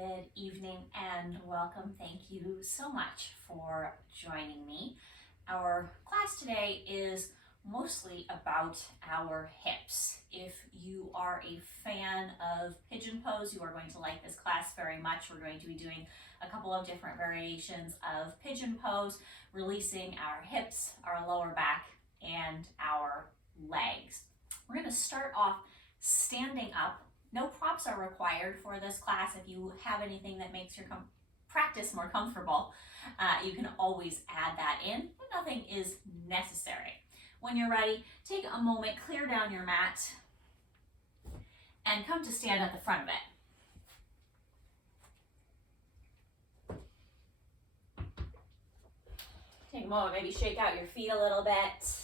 Good evening and welcome. Thank you so much for joining me. Our class today is mostly about our hips. If you are a fan of pigeon pose, you are going to like this class very much. We're going to be doing a couple of different variations of pigeon pose, releasing our hips, our lower back, and our legs. We're going to start off standing up. No props are required for this class. If you have anything that makes your practice more comfortable, you can always add that in, but nothing is necessary. When you're ready, take a moment, clear down your mat, and come to stand at the front of it. Take a moment, maybe shake out your feet a little bit.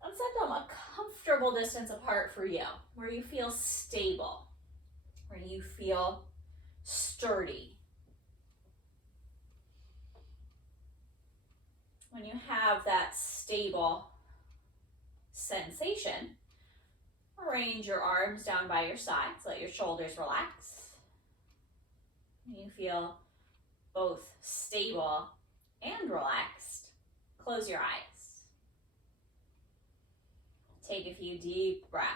And set them a comfortable distance apart for you, where you feel stable, where you feel sturdy. When you have that stable sensation, arrange your arms down by your sides, let your shoulders relax. You feel both stable and relaxed. Close your eyes. Take a few deep breaths.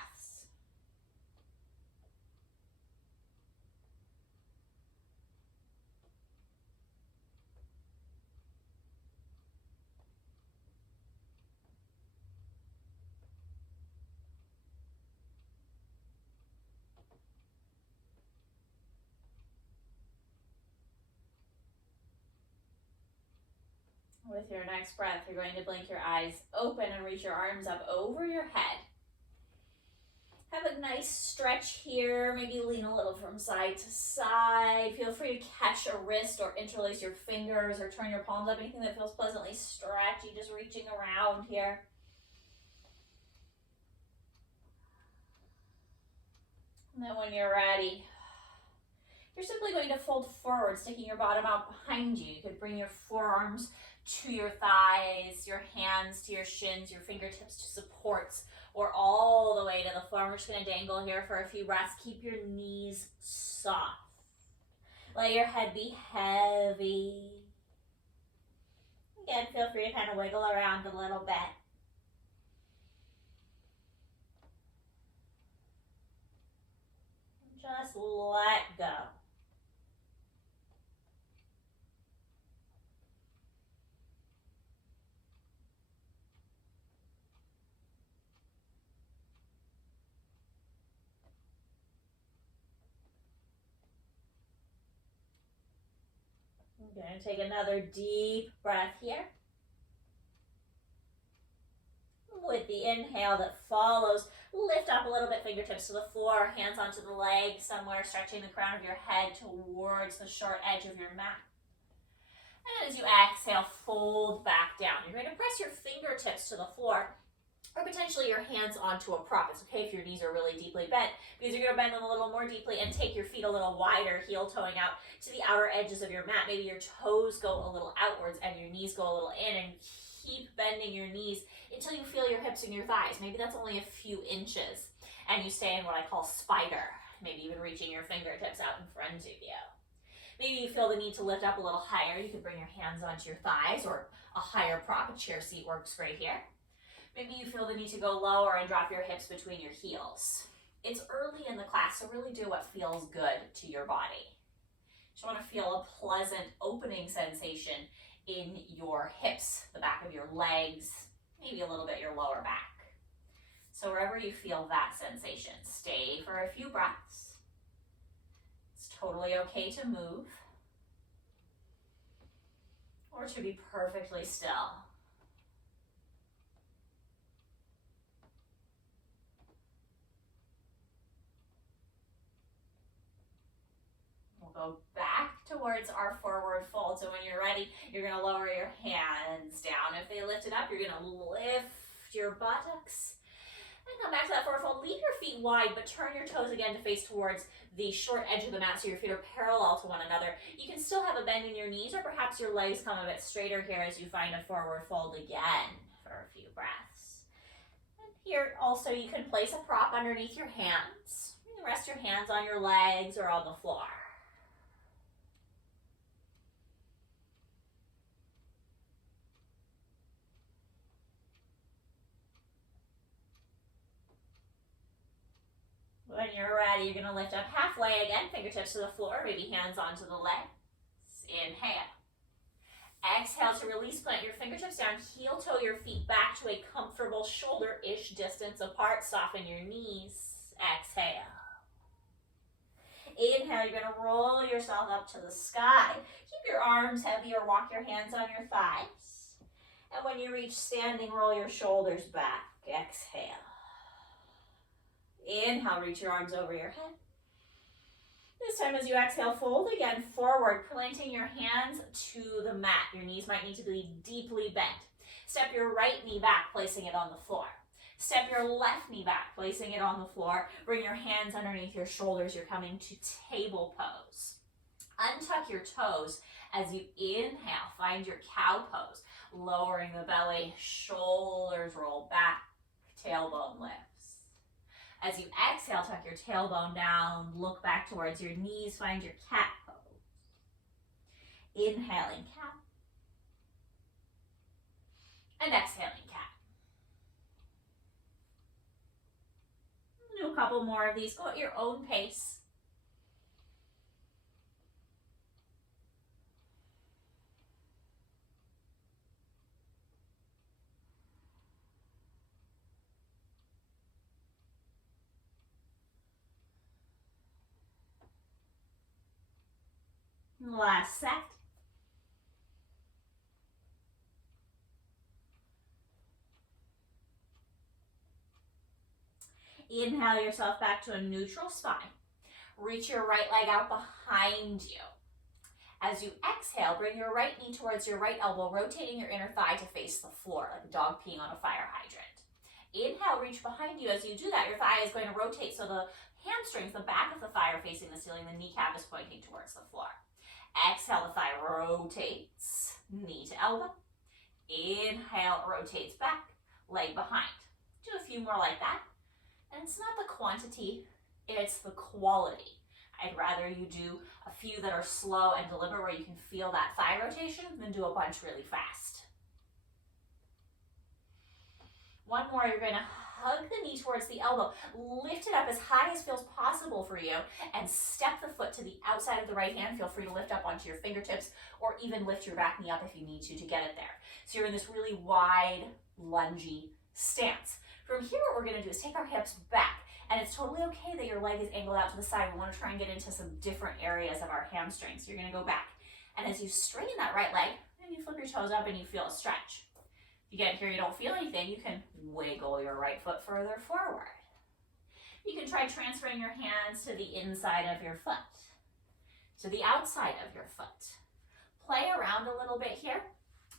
With your next breath, you're going to blink your eyes open and reach your arms up over your head. Have a nice stretch here, maybe lean a little from side to side. Feel free to catch a wrist or interlace your fingers or turn your palms up, anything that feels pleasantly stretchy, just reaching around here. And then when you're ready, you're simply going to fold forward, sticking your bottom out behind you. You could bring your forearms to your thighs, your hands to your shins, your fingertips to supports, or all the way to the floor. We're just going to dangle here for a few breaths. Keep your knees soft. Let your head be heavy. Again, feel free to kind of wiggle around a little bit. Just let go. We're going to take another deep breath here. With the inhale that follows, lift up a little bit, fingertips to the floor, hands onto the legs somewhere, stretching the crown of your head towards the short edge of your mat. And as you exhale, fold back down. You're going to press your fingertips to the floor, or potentially your hands onto a prop. It's okay if your knees are really deeply bent, because you're going to bend them a little more deeply and take your feet a little wider, heel toeing out to the outer edges of your mat. Maybe your toes go a little outwards and your knees go a little in, and keep bending your knees until you feel your hips and your thighs. Maybe that's only a few inches, and you stay in what I call spider, maybe even reaching your fingertips out in front of you. Maybe you feel the need to lift up a little higher. You can bring your hands onto your thighs, or a higher prop, a chair seat works great here. Maybe you feel the need to go lower and drop your hips between your heels. It's early in the class, so really do what feels good to your body. You just want to feel a pleasant opening sensation in your hips, the back of your legs, maybe a little bit your lower back. So wherever you feel that sensation, stay for a few breaths. It's totally okay to move or to be perfectly still. Go back towards our forward fold. So when you're ready, you're going to lower your hands down. If they lifted up, you're going to lift your buttocks and come back to that forward fold. Leave your feet wide, but turn your toes again to face towards the short edge of the mat so your feet are parallel to one another. You can still have a bend in your knees, or perhaps your legs come a bit straighter here as you find a forward fold again for a few breaths. And here also you can place a prop underneath your hands. And rest your hands on your legs or on the floor. When you're ready, you're going to lift up halfway again, fingertips to the floor, maybe hands onto the legs. Inhale. Exhale to release, plant your fingertips down, heel toe your feet back to a comfortable shoulder-ish distance apart, soften your knees. Exhale. Inhale, you're going to roll yourself up to the sky. Keep your arms heavy or walk your hands on your thighs. And when you reach standing, roll your shoulders back. Exhale. Inhale, reach your arms over your head. This time as you exhale, fold again forward, planting your hands to the mat. Your knees might need to be deeply bent. Step your right knee back, placing it on the floor. Step your left knee back, placing it on the floor. Bring your hands underneath your shoulders. You're coming to table pose. Untuck your toes as you inhale. Find your cow pose. Lowering the belly, shoulders roll back, tailbone lifts. As you exhale, tuck your tailbone down, look back towards your knees, find your cat pose. Inhaling cat. And exhaling cat. Do a couple more of these. Go at your own pace. Last set. Inhale yourself back to a neutral spine. Reach your right leg out behind you. As you exhale, bring your right knee towards your right elbow, rotating your inner thigh to face the floor, like a dog peeing on a fire hydrant. Inhale, reach behind you. As you do that, your thigh is going to rotate so the hamstrings, the back of the thigh, are facing the ceiling. The kneecap is pointing towards the floor. Exhale, the thigh rotates, knee to elbow. Inhale, rotates back, leg behind. Do a few more like that. And it's not the quantity, it's the quality. I'd rather you do a few that are slow and deliberate where you can feel that thigh rotation than do a bunch really fast. One more, you're going to hug the knee towards the elbow. Lift it up as high as feels possible for you and step the foot to the outside of the right hand. Feel free to lift up onto your fingertips or even lift your back knee up if you need to get it there. So you're in this really wide, lungy stance. From here, what we're going to do is take our hips back. And it's totally okay that your leg is angled out to the side. We want to try and get into some different areas of our hamstrings. So you're going to go back. And as you straighten that right leg, and you flip your toes up and you feel a stretch. If you get here, you don't feel anything, you can wiggle your right foot further forward. You can try transferring your hands to the inside of your foot, to the outside of your foot. Play around a little bit here.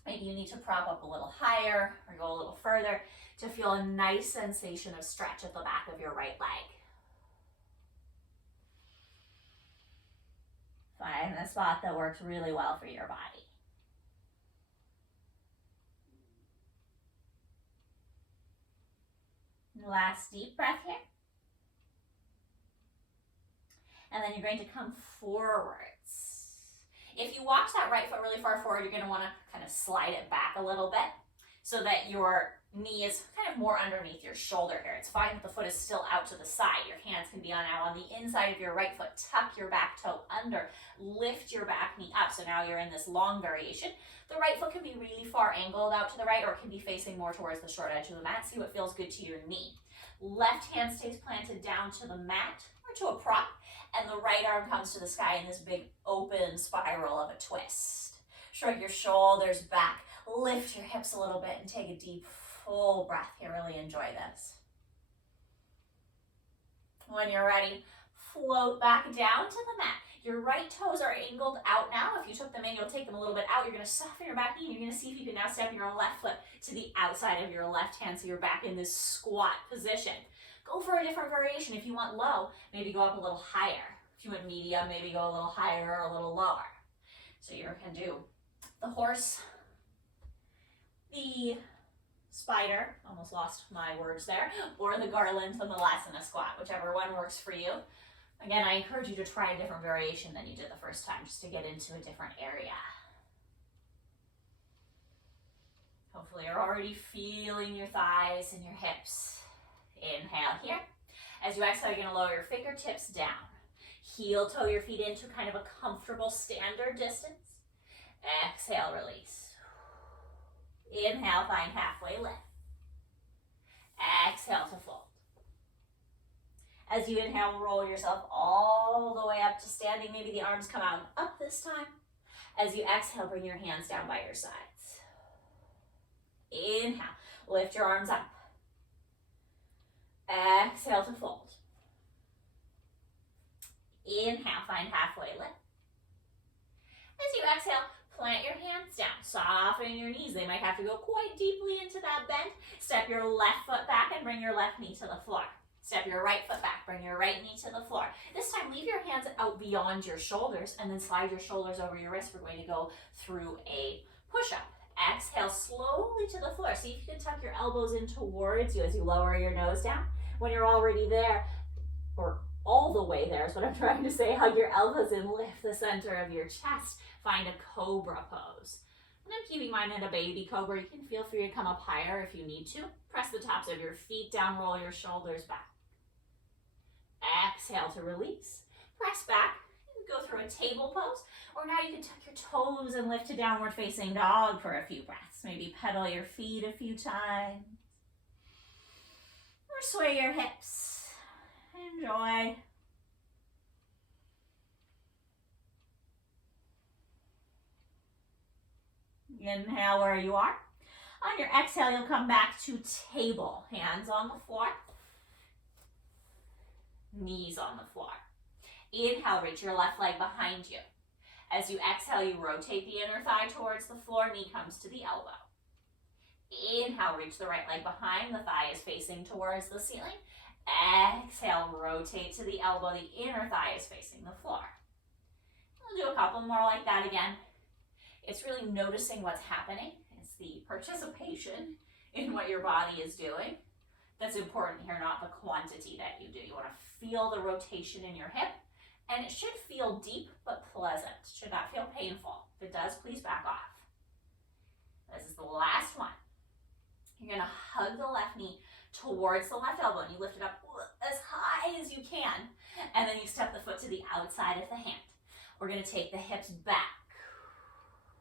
Maybe you need to prop up a little higher or go a little further to feel a nice sensation of stretch at the back of your right leg. Find the spot that works really well for your body. Last deep breath here. And then you're going to come forwards. If you walk that right foot really far forward, you're going to want to kind of slide it back a little bit so that your knee is kind of more underneath your shoulder here. It's fine that the foot is still out to the side. Your hands can be on the inside of your right foot. Tuck your back toe under. Lift your back knee up. So now you're in this long variation. The right foot can be really far angled out to the right or it can be facing more towards the short edge of the mat. See what feels good to your knee. Left hand stays planted down to the mat or to a prop. And the right arm comes to the sky in this big open spiral of a twist. Shrug your shoulders back. Lift your hips a little bit and take a deep, full breath here. Really enjoy this. When you're ready, float back down to the mat. Your right toes are angled out now. If you took them in, you'll take them a little bit out. You're going to soften your back knee. You're going to see if you can now step your left foot to the outside of your left hand so you're back in this squat position. Go for a different variation. If you want low, maybe go up a little higher. If you want medium, maybe go a little higher or a little lower. So you can do the horse, the spider, almost lost my words there, or the garland Thalasana squat, whichever one works for you. Again, I encourage you to try a different variation than you did the first time, just to get into a different area. Hopefully you're already feeling your thighs and your hips. Inhale here. As you exhale, you're going to lower your fingertips down. Heel toe your feet into kind of a comfortable standard distance. Exhale, release. Inhale, find halfway lift. Exhale to fold. As you inhale, roll yourself all the way up to standing. Maybe the arms come out and up this time. As you exhale, bring your hands down by your sides. Inhale, lift your arms up. Exhale to fold. Inhale, find halfway lift. As you exhale, plant your hands down, soften your knees. They might have to go quite deeply into that bend. Step your left foot back and bring your left knee to the floor. Step your right foot back, bring your right knee to the floor. This time, leave your hands out beyond your shoulders and then slide your shoulders over your wrists. We're going to go through a push-up. Exhale slowly to the floor. See if you can tuck your elbows in towards you as you lower your nose down. When you're already there, or all the way there is what I'm trying to say, hug your elbows and lift the center of your chest. Find a cobra pose. And I'm keeping mine in a baby cobra. You can feel free to come up higher if you need to. Press the tops of your feet down, roll your shoulders back. Exhale to release. Press back and go through a table pose. Or now you can tuck your toes and lift to downward facing dog for a few breaths. Maybe pedal your feet a few times. Or sway your hips. Enjoy. Inhale where you are. On your exhale, you'll come back to table. Hands on the floor. Knees on the floor. Inhale, reach your left leg behind you. As you exhale, you rotate the inner thigh towards the floor, knee comes to the elbow. Inhale, reach the right leg behind, the thigh is facing towards the ceiling. Exhale, rotate to the elbow, the inner thigh is facing the floor. We'll do a couple more like that again. It's really noticing what's happening. It's the participation in what your body is doing that's important here, not the quantity that you do. You want to feel the rotation in your hip, and it should feel deep but pleasant. It should not feel painful. If it does, please back off. This is the last one. You're going to hug the left knee towards the left elbow, and you lift it up as high as you can, and then you step the foot to the outside of the hand. We're going to take the hips back,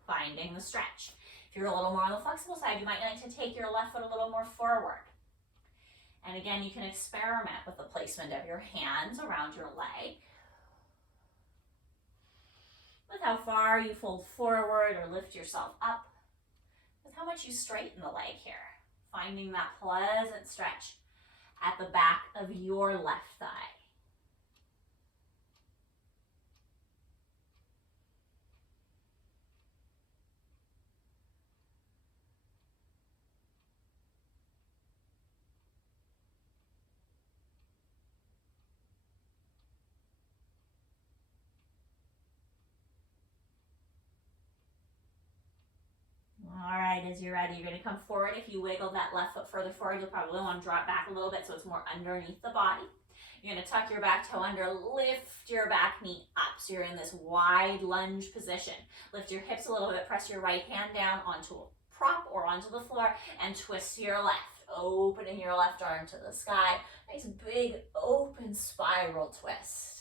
finding the stretch. If you're a little more on the flexible side, you might like to take your left foot a little more forward. And again, you can experiment with the placement of your hands around your leg, with how far you fold forward or lift yourself up, with how much you straighten the leg here, finding that pleasant stretch at the back of your left thigh. All right, as you're ready, you're going to come forward. If you wiggle that left foot further forward, you'll probably want to drop back a little bit so it's more underneath the body. You're going to tuck your back toe under, lift your back knee up. So you're in this wide lunge position. Lift your hips a little bit, press your right hand down onto a prop or onto the floor, and twist to your left, opening your left arm to the sky. Nice big open spiral twist.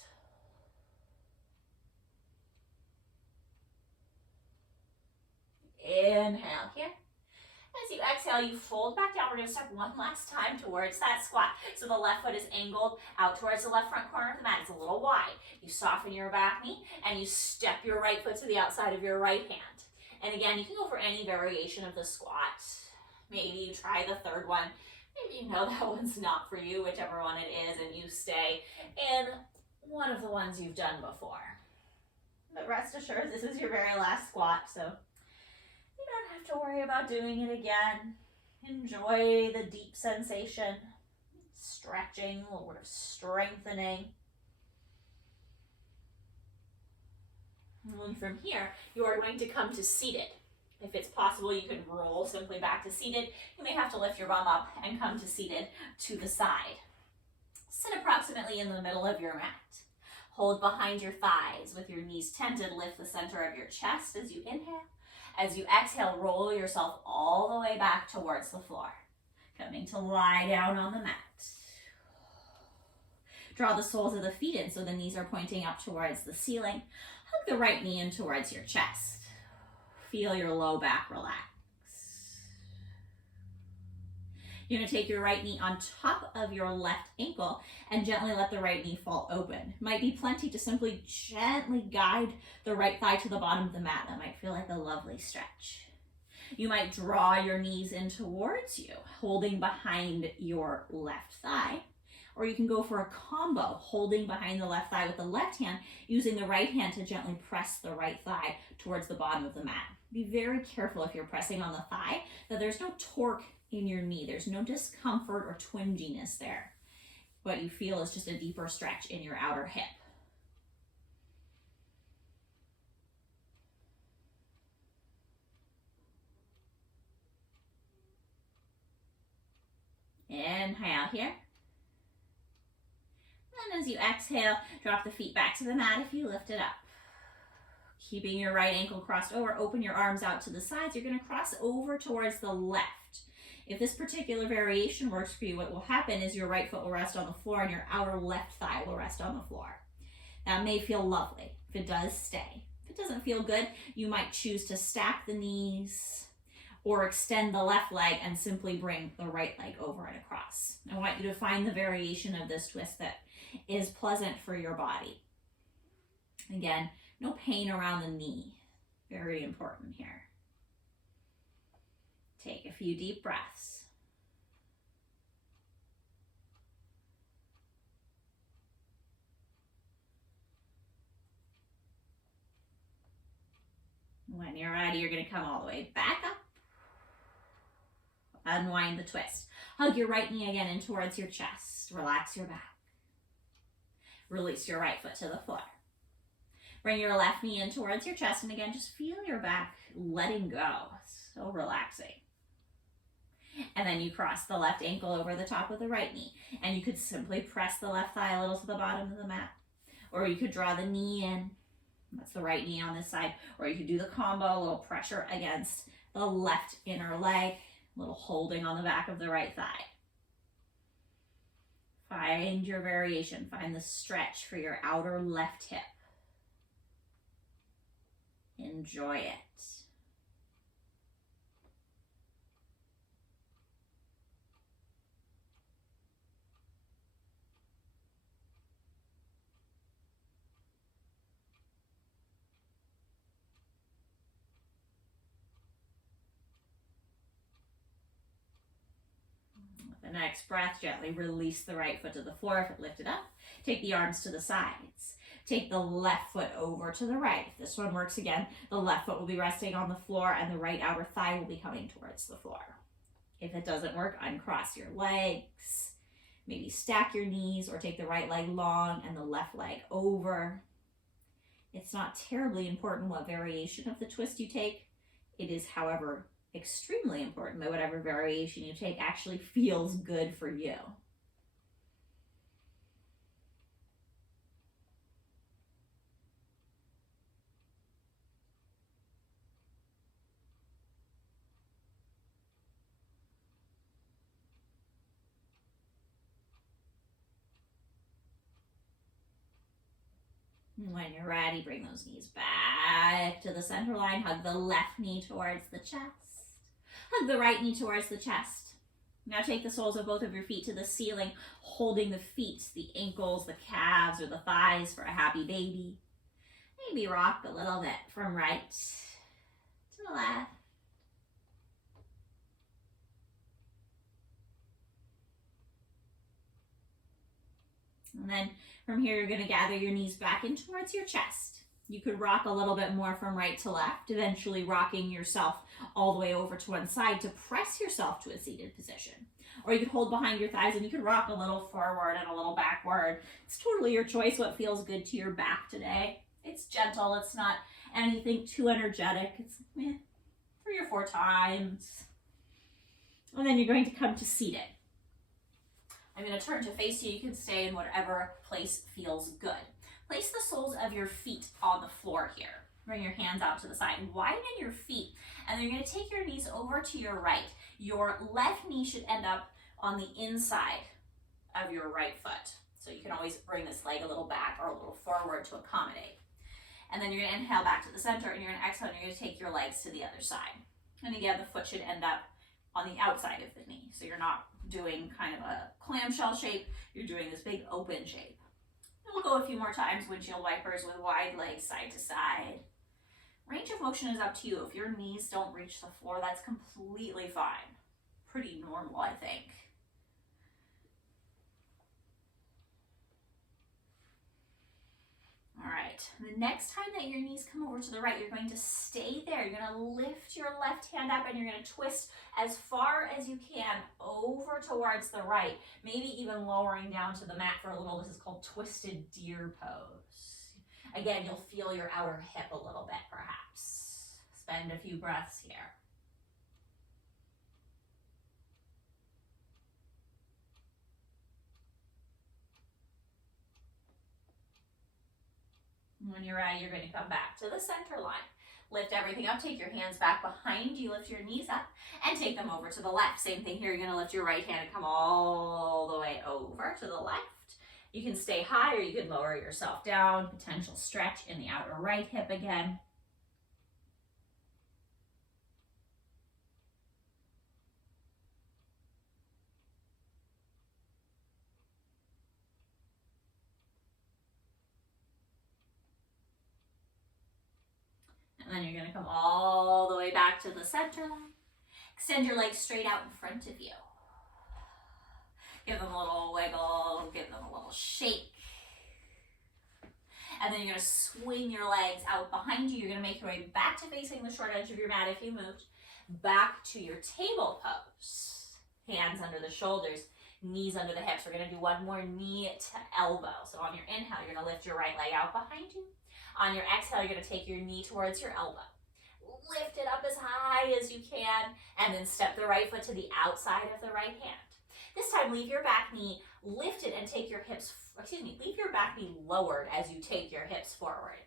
Inhale here. As you exhale, you fold back down. We're going to step one last time towards that squat. So the left foot is angled out towards the left front corner of the mat. It's a little wide. You soften your back knee and you step your right foot to the outside of your right hand. And again, you can go for any variation of the squat. Maybe you try the third one. Maybe you know that one's not for you, whichever one it is, and you stay in one of the ones you've done before. But rest assured, this is your very last squat, so you don't have to worry about doing it again. Enjoy the deep sensation, stretching, a little bit of strengthening. And from here, you are going to come to seated. If it's possible, you can roll simply back to seated. You may have to lift your bum up and come to seated to the side. Sit approximately in the middle of your mat. Hold behind your thighs with your knees tented. Lift the center of your chest as you inhale. As you exhale, roll yourself all the way back towards the floor. Coming to lie down on the mat. Draw the soles of the feet in so the knees are pointing up towards the ceiling. Hug the right knee in towards your chest. Feel your low back relax. You're going to take your right knee on top of your left ankle and gently let the right knee fall open. Might be plenty to simply gently guide the right thigh to the bottom of the mat. That might feel like a lovely stretch. You might draw your knees in towards you, holding behind your left thigh. Or you can go for a combo, holding behind the left thigh with the left hand, using the right hand to gently press the right thigh towards the bottom of the mat. Be very careful if you're pressing on the thigh that there's no torque in your knee. There's no discomfort or twinginess there. What you feel is just a deeper stretch in your outer hip. Inhale here. And as you exhale, drop the feet back to the mat if you lift it up. Keeping your right ankle crossed over, open your arms out to the sides. You're going to cross over towards the left. If this particular variation works for you, what will happen is your right foot will rest on the floor and your outer left thigh will rest on the floor. That may feel lovely. If it does, stay. If it doesn't feel good, you might choose to stack the knees or extend the left leg and simply bring the right leg over and across. I want you to find the variation of this twist that is pleasant for your body. Again, no pain around the knee. Very important here. Take a few deep breaths. When you're ready, you're going to come all the way back up. Unwind the twist. Hug your right knee again in towards your chest. Relax your back. Release your right foot to the floor. Bring your left knee in towards your chest, and again, just feel your back letting go. So relaxing. And then you cross the left ankle over the top of the right knee, and you could simply press the left thigh a little to the bottom of the mat, or you could draw the knee in. That's the right knee on this side, or you could do the combo, a little pressure against the left inner leg, a little holding on the back of the right thigh. Find your variation. Find the stretch for your outer left hip. Enjoy it. The next breath, gently release the right foot to the floor if it lifted up. Take the arms to the sides. Take the left foot over to the right. If this one works again, the left foot will be resting on the floor and the right outer thigh will be coming towards the floor. If it doesn't work, uncross your legs. Maybe stack your knees or take the right leg long and the left leg over. It's not terribly important what variation of the twist you take. It is, however, extremely important that whatever variation you take actually feels good for you. When you're ready, bring those knees back to the center line. Hug the left knee towards the chest. Hug the right knee towards the chest. Now take the soles of both of your feet to the ceiling, holding the feet, the ankles, the calves, or the thighs for a happy baby. Maybe rock a little bit from right to left. And then from here, you're going to gather your knees back in towards your chest. You could rock a little bit more from right to left, eventually rocking yourself all the way over to one side to press yourself to a seated position. Or you could hold behind your thighs and you could rock a little forward and a little backward. It's totally your choice what feels good to your back today. It's gentle. It's not anything too energetic. It's 3 or 4 times. And then you're going to come to seated. I'm going to turn to face you. You can stay in whatever place feels good. Place the soles of your feet on the floor here. Bring your hands out to the side. Widen your feet. And then you're going to take your knees over to your right. Your left knee should end up on the inside of your right foot. So you can always bring this leg a little back or a little forward to accommodate. And then you're going to inhale back to the center, and you're going to exhale, and you're going to take your legs to the other side. And again, the foot should end up on the outside of the knee. So you're not doing kind of a clamshell shape, you're doing this big open shape. And we'll go a few more times, windshield wipers with wide legs side to side. Range of motion is up to you. If your knees don't reach the floor, that's completely fine. Pretty normal, I think. All right, the next time that your knees come over to the right, you're going to stay there. You're going to lift your left hand up and you're going to twist as far as you can over towards the right, maybe even lowering down to the mat for a little. This is called twisted deer pose. Again, you'll feel your outer hip a little bit perhaps. Spend a few breaths here. When you're ready, you're going to come back to the center line. Lift everything up, take your hands back behind you, lift your knees up, and take them over to the left. Same thing here, you're going to lift your right hand and come all the way over to the left. You can stay high or you can lower yourself down. Potential stretch in the outer right hip again. And then you're going to come all the way back to the center line. Extend your legs straight out in front of you. Give them a little wiggle, give them a little shake. And then you're going to swing your legs out behind you. You're going to make your way back to facing the short edge of your mat if you moved. Back to your table pose. Hands under the shoulders, knees under the hips. We're going to do one more knee to elbow. So on your inhale, you're going to lift your right leg out behind you. On your exhale, you're going to take your knee towards your elbow. Lift it up as high as you can, and then step the right foot to the outside of the right hand. This time, leave your back knee lifted and take your hips, leave your back knee lowered as you take your hips forward,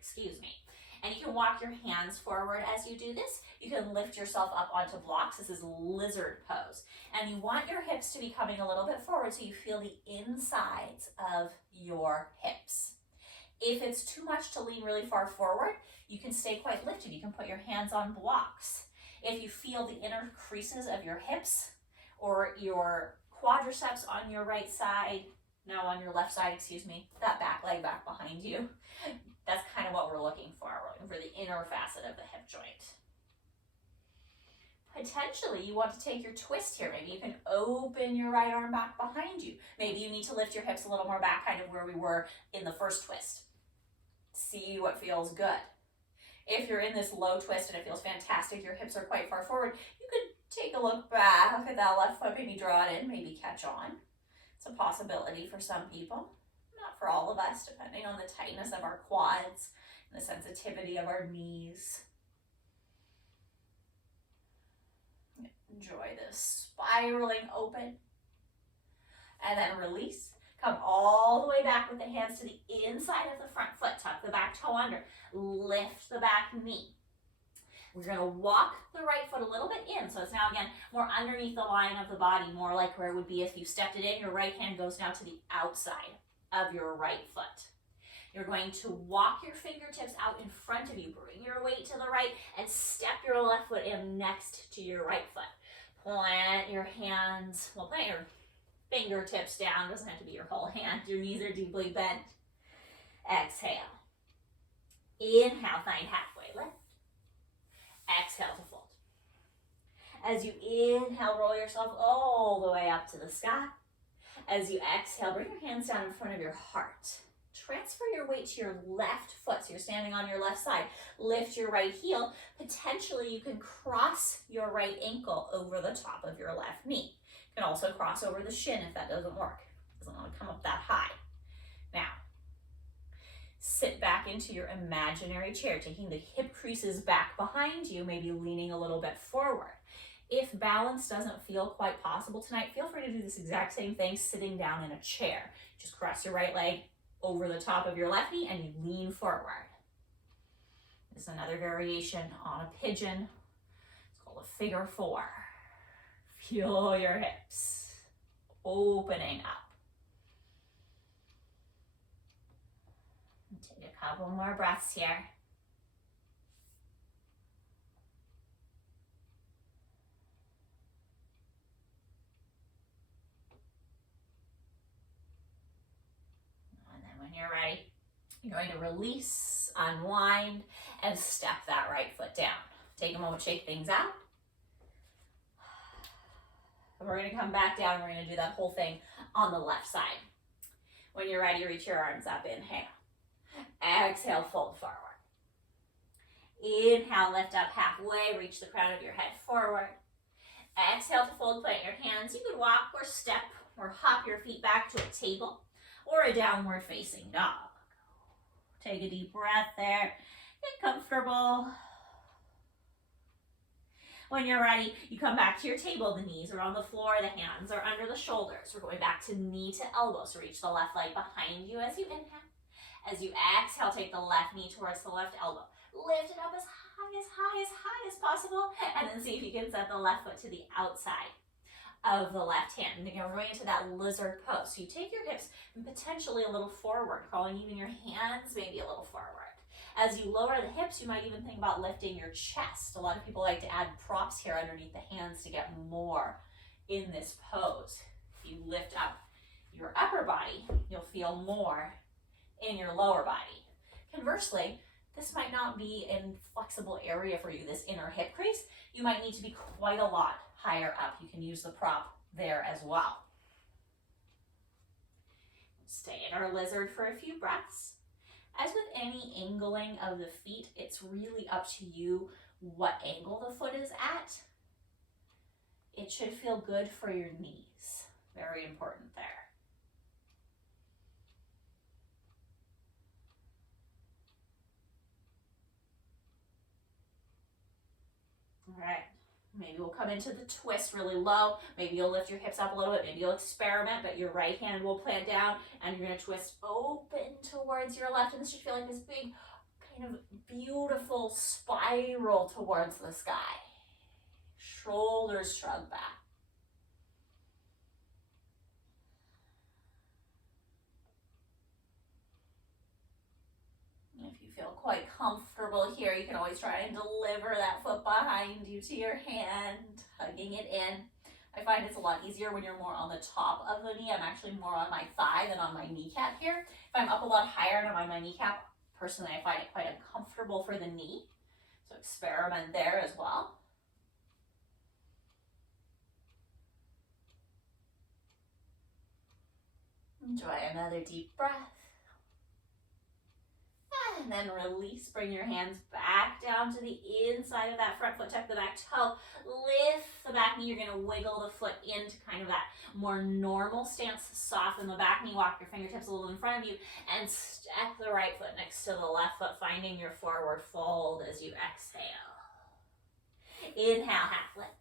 And you can walk your hands forward as you do this. You can lift yourself up onto blocks. This is lizard pose. And you want your hips to be coming a little bit forward so you feel the insides of your hips. If it's too much to lean really far forward, you can stay quite lifted. You can put your hands on blocks. If you feel the inner creases of your hips or your quadriceps on your right side, on your left side, that back leg back behind you, that's kind of what we're looking for. We're looking for the inner facet of the hip joint. Potentially, you want to take your twist here. Maybe you can open your right arm back behind you. Maybe you need to lift your hips a little more back, kind of where we were in the first twist. See what feels good. If you're in this low twist and it feels fantastic, your hips are quite far forward, you could take a look back at that left foot, maybe draw it in, maybe catch on. It's a possibility for some people, not for all of us, depending on the tightness of our quads and the sensitivity of our knees. Enjoy this spiraling open. And then release. Come all the way back with the hands to the inside of the front foot. Tuck the back toe under. Lift the back knee. We're going to walk the right foot a little bit in. So it's now, again, more underneath the line of the body, more like where it would be if you stepped it in. Your right hand goes now to the outside of your right foot. You're going to walk your fingertips out in front of you. Bring your weight to the right and step your left foot in next to your right foot. Plant your hands, plant your fingertips down. Doesn't have to be your whole hand. Your knees are deeply bent. Exhale. Inhale, find halfway lift. Exhale to fold. As you inhale, roll yourself all the way up to the sky. As you exhale, bring your hands down in front of your heart. Transfer your weight to your left foot. So you're standing on your left side. Lift your right heel. Potentially, you can cross your right ankle over the top of your left knee. You can also cross over the shin if that doesn't work. Doesn't want to come up that high. Now, Sit back into your imaginary chair, taking the hip creases back behind you, maybe leaning a little bit forward. If balance doesn't feel quite possible tonight, feel free to do this exact same thing sitting down in a chair. Just cross your right leg over the top of your left knee and you lean forward. This is another variation on a pigeon. It's called a figure four. Feel your hips opening up. Take a couple more breaths here. And then when you're ready, you're going to release, unwind, and step that right foot down. Take a moment, shake things out. And we're going to come back down. We're going to do that whole thing on the left side. When you're ready, reach your arms up. Inhale. Exhale, fold forward. Inhale, lift up halfway. Reach the crown of your head forward. Exhale to fold, plant your hands. You could walk or step or hop your feet back to a table or a downward facing dog. Take a deep breath there. Get comfortable. When you're ready, you come back to your table. The knees are on the floor, the hands are under the shoulders. We're going back to knee to elbow. So reach the left leg behind you as you inhale. As you exhale, take the left knee towards the left elbow. Lift it up as high as possible. And then see if you can set the left foot to the outside of the left hand. And again, we're going into that lizard pose. So you take your hips and potentially a little forward, crawling even your hands maybe a little forward. As you lower the hips, you might even think about lifting your chest. A lot of people like to add props here underneath the hands to get more in this pose. If you lift up your upper body, you'll feel more in your lower body. Conversely, this might not be a flexible area for you, this inner hip crease. You might need to be quite a lot higher up. You can use the prop there as well. Stay in our lizard for a few breaths. As with any angling of the feet, it's really up to you what angle the foot is at. It should feel good for your knees. Very important there. All right, maybe we'll come into the twist really low. Maybe you'll lift your hips up a little bit. Maybe you'll experiment, but your right hand will plant down and you're gonna twist open towards your left. And this should feel like this big, kind of beautiful spiral towards the sky. Shoulders shrug back. If you feel quite comfortable here, you can always try and deliver that foot behind you to your hand, hugging it in. I find it's a lot easier when you're more on the top of the knee. I'm actually more on my thigh than on my kneecap here. If I'm up a lot higher and I'm on my kneecap, personally I find it quite uncomfortable for the knee. So experiment there as well. Enjoy another deep breath. And then release, bring your hands back down to the inside of that front foot, tuck the back toe, lift the back knee. You're gonna wiggle the foot into kind of that more normal stance, soften the back knee, walk your fingertips a little in front of you, and step the right foot next to the left foot, finding your forward fold as you exhale. Inhale, half lift.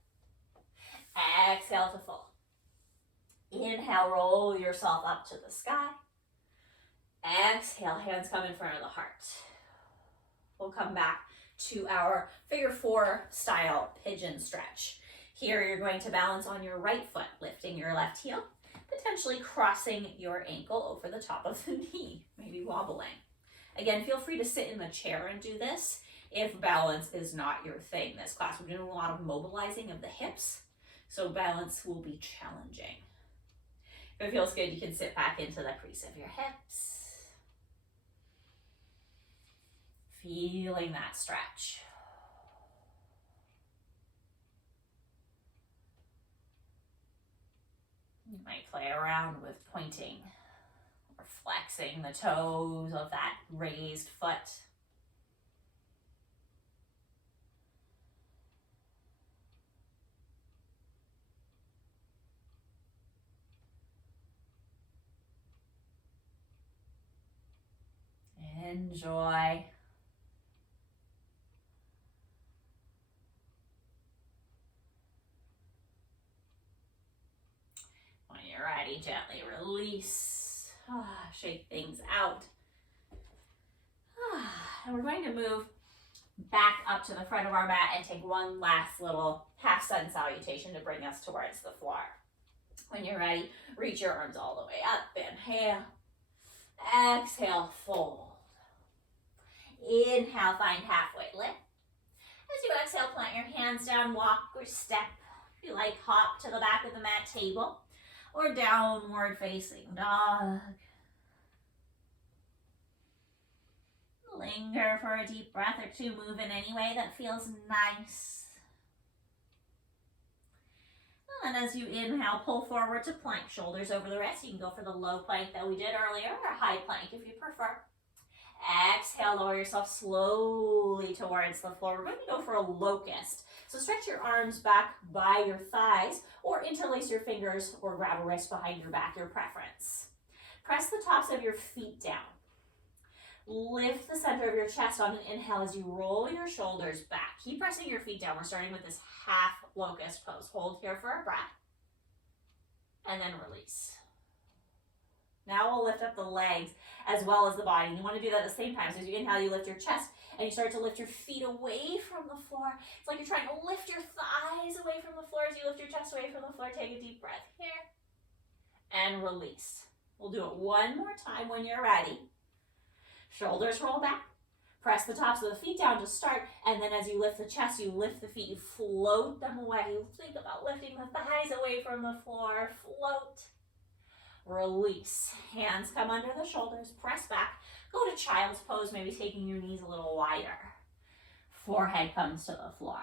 Exhale to fold. Inhale, roll yourself up to the sky. Exhale, hands come in front of the heart. We'll come back to our figure four style pigeon stretch. Here you're going to balance on your right foot, lifting your left heel, potentially crossing your ankle over the top of the knee, maybe wobbling. Again, feel free to sit in the chair and do this if balance is not your thing. This class, we're doing a lot of mobilizing of the hips, so balance will be challenging. If it feels good, you can sit back into the crease of your hips. Feeling that stretch. You might play around with pointing or flexing the toes of that raised foot. Enjoy. When you're ready, gently release. Shake things out. And we're going to move back up to the front of our mat and take one last little half sun salutation to bring us towards the floor. When you're ready, reach your arms all the way up. Inhale. Exhale, fold. Inhale, find halfway lift. As you exhale, plant your hands down, walk or step. If you like, hop to the back of the mat table or downward facing dog. Linger for a deep breath or two. Move in any way that feels nice. And as you inhale, pull forward to plank, shoulders over the wrists. You can go for the low plank that we did earlier or high plank if you prefer. Exhale, lower yourself slowly towards the floor. We're going to go for a locust. So stretch your arms back by your thighs or interlace your fingers or grab a wrist behind your back, your preference. Press the tops of your feet down. Lift the center of your chest on an inhale as you roll your shoulders back. Keep pressing your feet down. We're starting with this half locust pose. Hold here for a breath. And then release. Now we'll lift up the legs as well as the body. You want to do that at the same time. So as you inhale, you lift your chest and you start to lift your feet away from the floor. It's like you're trying to lift your thighs away from the floor as you lift your chest away from the floor. Take a deep breath here and release. We'll do it one more time when you're ready. Shoulders roll back. Press the tops of the feet down to start, and then as you lift the chest, you lift the feet, you float them away. You think about lifting the thighs away from the floor. Float. Release. Hands come under the shoulders, press back. Go to child's pose, maybe taking your knees a little wider. Forehead comes to the floor.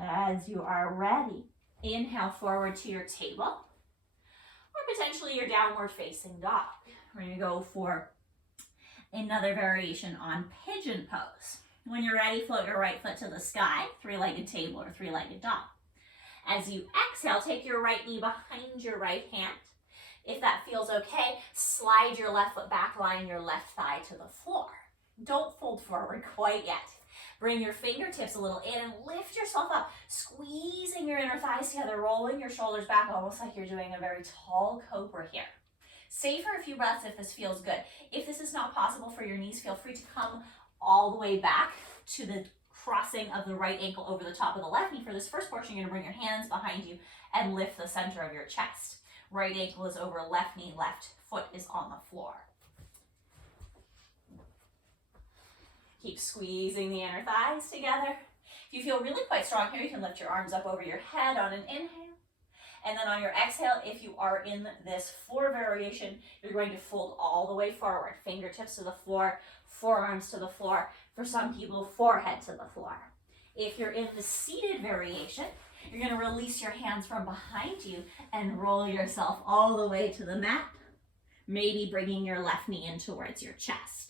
As you are ready, inhale forward to your table or potentially your downward facing dog. We're going to go for another variation on pigeon pose. When you're ready, float your right foot to the sky, three-legged table or three-legged dog. As you exhale, take your right knee behind your right hand. If that feels okay, slide your left foot back, line your left thigh to the floor. Don't fold forward quite yet. Bring your fingertips a little in and lift yourself up, squeezing your inner thighs together, rolling your shoulders back, almost like you're doing a very tall cobra here. Stay for a few breaths if this feels good. If this is not possible for your knees, feel free to come all the way back to the crossing of the right ankle over the top of the left knee. For this first portion, you're going to bring your hands behind you and lift the center of your chest. Right ankle is over left knee, left foot is on the floor. Keep squeezing the inner thighs together. If you feel really quite strong here, you can lift your arms up over your head on an inhale. And then on your exhale, if you are in this floor variation, you're going to fold all the way forward. Fingertips to the floor, forearms to the floor. For some people, forehead to the floor. If you're in the seated variation, you're going to release your hands from behind you and roll yourself all the way to the mat, maybe bringing your left knee in towards your chest.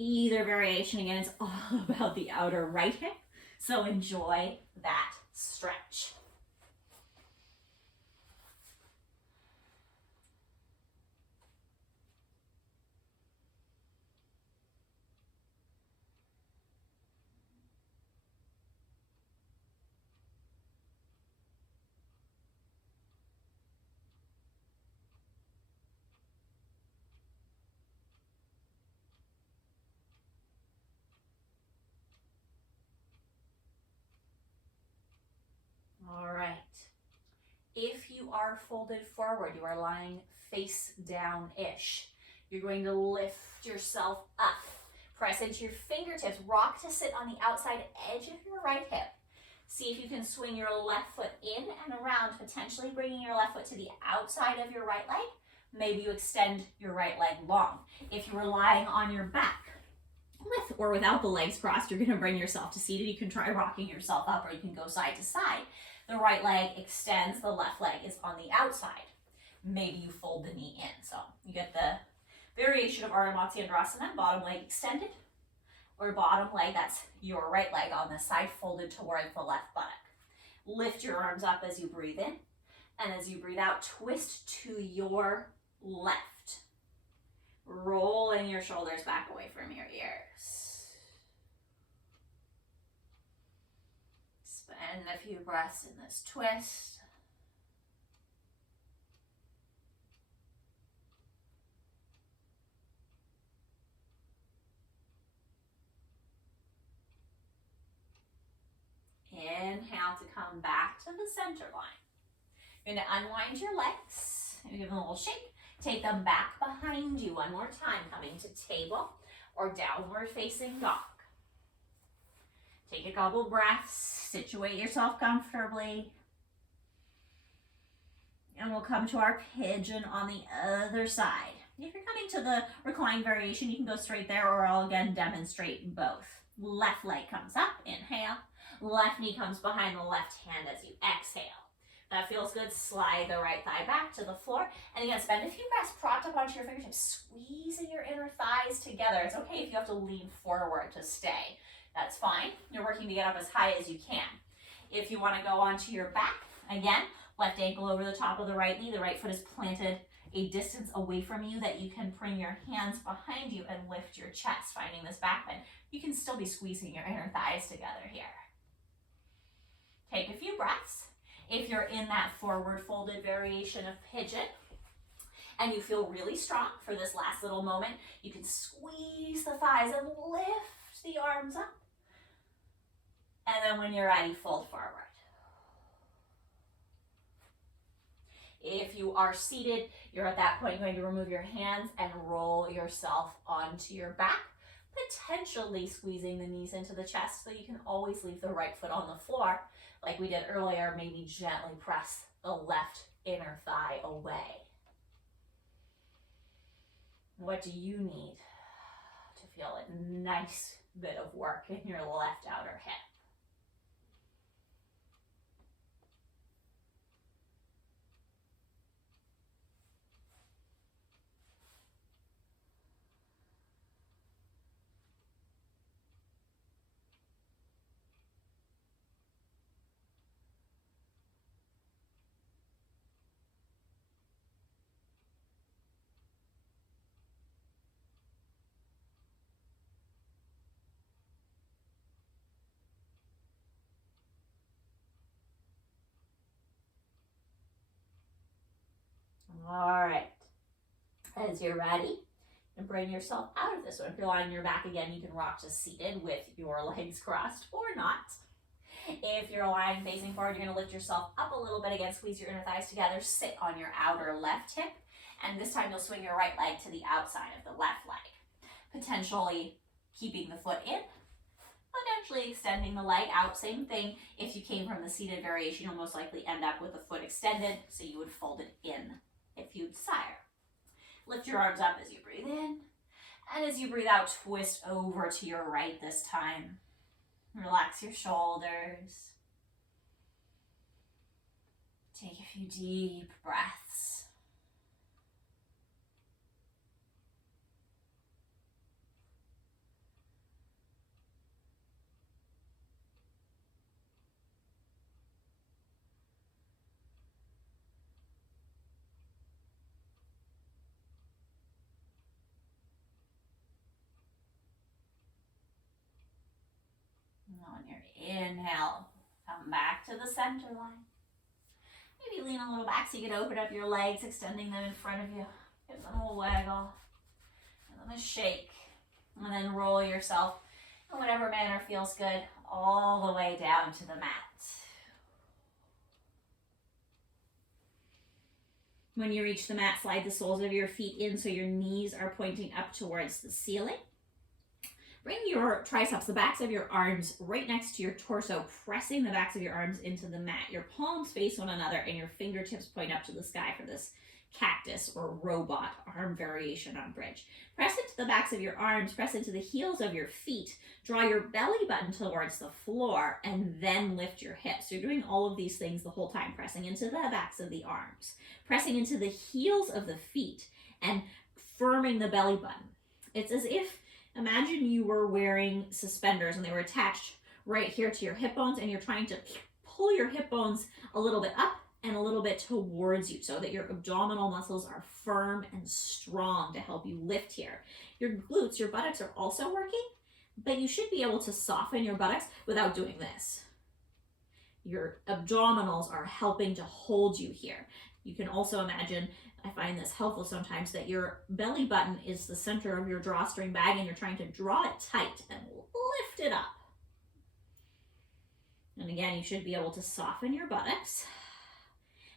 Either variation, again, is all about the outer right hip, so enjoy that stretch. All right. If you are folded forward, you are lying face down-ish. You're going to lift yourself up. Press into your fingertips. Rock to sit on the outside edge of your right hip. See if you can swing your left foot in and around, potentially bringing your left foot to the outside of your right leg. Maybe you extend your right leg long. If you were lying on your back, with or without the legs crossed, you're going to bring yourself to seated. You can try rocking yourself up, or you can go side to side. The right leg extends, the left leg is on the outside. Maybe you fold the knee in. So you get the variation of Ardha Matsyendrasana, bottom leg extended, or bottom leg, that's your right leg on this side, folded towards the left buttock. Lift your arms up as you breathe in, and as you breathe out, twist to your left. Rolling your shoulders back away from your ears. Spend a few breaths in this twist. Inhale to come back to the center line. You're going to unwind your legs. Give them a little shake. Take them back behind you one more time, coming to table or downward facing dog. Take a couple breaths, situate yourself comfortably. And we'll come to our pigeon on the other side. If you're coming to the reclined variation, you can go straight there, or I'll again demonstrate both. Left leg comes up, inhale. Left knee comes behind the left hand as you exhale. That feels good. Slide the right thigh back to the floor. And again, spend a few breaths propped up onto your fingertips, squeezing your inner thighs together. It's okay if you have to lean forward to stay. That's fine. You're working to get up as high as you can. If you want to go onto your back, again, left ankle over the top of the right knee. The right foot is planted a distance away from you that you can bring your hands behind you and lift your chest, finding this back bend. You can still be squeezing your inner thighs together here. Take a few breaths. If you're in that forward folded variation of pigeon and you feel really strong for this last little moment, you can squeeze the thighs and lift the arms up. And then when you're ready, fold forward. If you are seated, you're at that point going to remove your hands and roll yourself onto your back, potentially squeezing the knees into the chest so you can always leave the right foot on the floor. Like we did earlier, maybe gently press the left inner thigh away. What do you need to feel a nice bit of work in your left outer hip? All right, as you're ready, and bring yourself out of this one. If you're lying on your back again, you can rock to seated with your legs crossed or not. If you're lying facing forward, you're going to lift yourself up a little bit again, squeeze your inner thighs together, sit on your outer left hip, and this time you'll swing your right leg to the outside of the left leg, potentially keeping the foot in, potentially extending the leg out. Same thing, if you came from the seated variation, you'll most likely end up with the foot extended, so you would fold it in if you desire. Lift your arms up as you breathe in, and as you breathe out, twist over to your right this time. Relax your shoulders. Take a few deep breaths. On your inhale, come back to the center line. Maybe lean a little back so you can open up your legs, extending them in front of you. Give them a waggle, give them a shake, and then roll yourself in whatever manner feels good all the way down to the mat. When you reach the mat, slide the soles of your feet in so your knees are pointing up towards the ceiling. Bring your triceps, the backs of your arms, right next to your torso, pressing the backs of your arms into the mat. Your palms face one another and your fingertips point up to the sky for this cactus or robot arm variation on bridge. Press into the backs of your arms, press into the heels of your feet, draw your belly button towards the floor, and then lift your hips. You're doing all of these things the whole time, pressing into the backs of the arms, pressing into the heels of the feet, and firming the belly button. It's as if, imagine you were wearing suspenders and they were attached right here to your hip bones, and you're trying to pull your hip bones a little bit up and a little bit towards you so that your abdominal muscles are firm and strong to help you lift here. Your glutes, your buttocks are also working, but you should be able to soften your buttocks without doing this. Your abdominals are helping to hold you here. You can also imagine, I find this helpful sometimes, that your belly button is the center of your drawstring bag and you're trying to draw it tight and lift it up. And again, you should be able to soften your buttocks.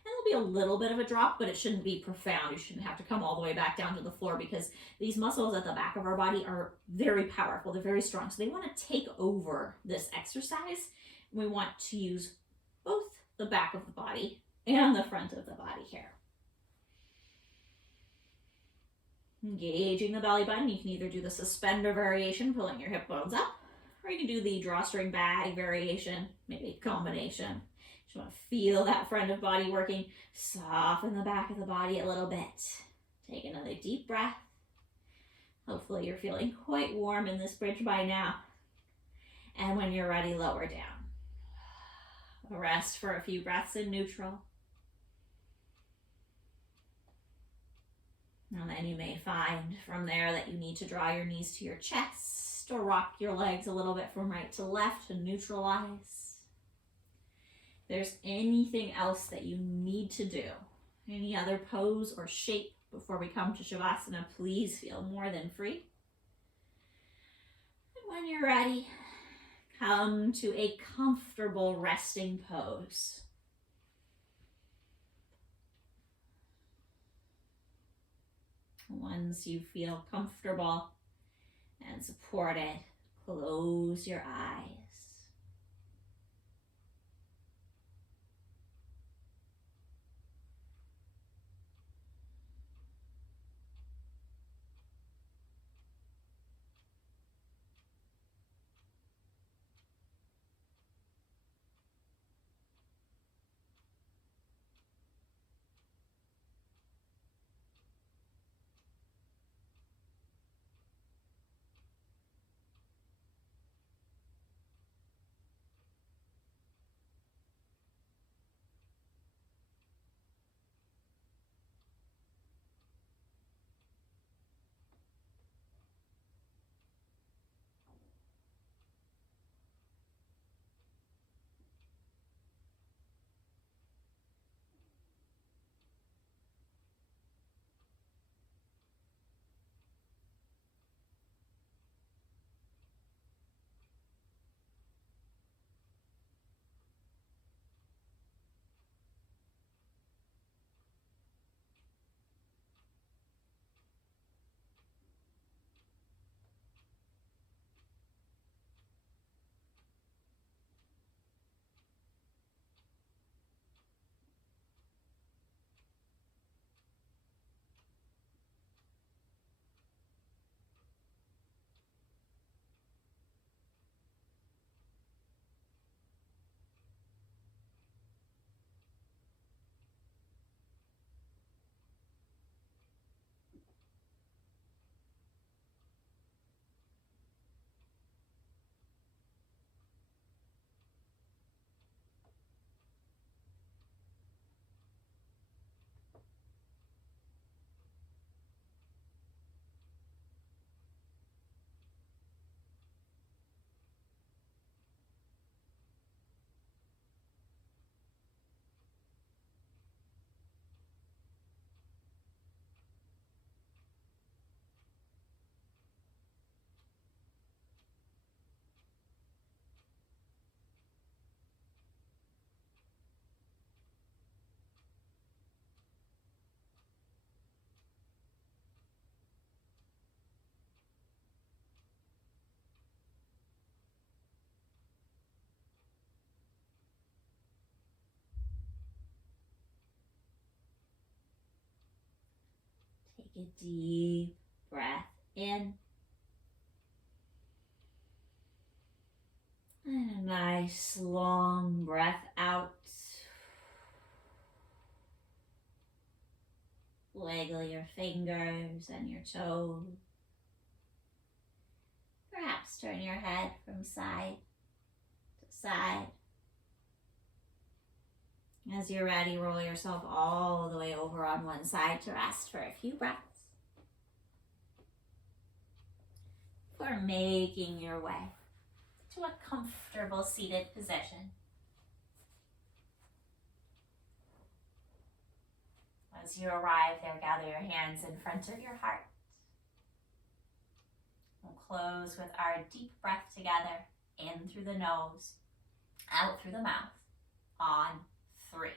And there'll be a little bit of a drop, but it shouldn't be profound. You shouldn't have to come all the way back down to the floor, because these muscles at the back of our body are very powerful. They're very strong. So they want to take over this exercise. We want to use both the back of the body and the front of the body here. Engaging the belly button. You can either do the suspender variation, pulling your hip bones up, or you can do the drawstring bag variation, maybe a combination. Just want to feel that front of body working. Soften the back of the body a little bit. Take another deep breath. Hopefully you're feeling quite warm in this bridge by now. And when you're ready, lower down. Rest for a few breaths in neutral. And then you may find from there that you need to draw your knees to your chest or rock your legs a little bit from right to left to neutralize. If there's anything else that you need to do, any other pose or shape before we come to Shavasana, please feel more than free. And when you're ready, come to a comfortable resting pose. Once you feel comfortable and supported, close your eyes. Take a deep breath in. And a nice long breath out. Wiggle your fingers and your toes. Perhaps turn your head from side to side. As you're ready, roll yourself all the way over on one side to rest for a few breaths. For making your way to a comfortable seated position. As you arrive there, gather your hands in front of your heart. We'll close with our deep breath together, in through the nose, out through the mouth, on 3.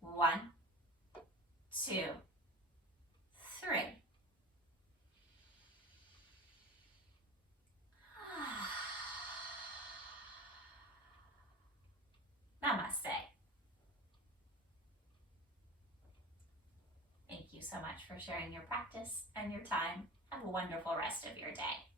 1, 2, 3. Namaste. Thank you so much for sharing your practice and your time. Have a wonderful rest of your day.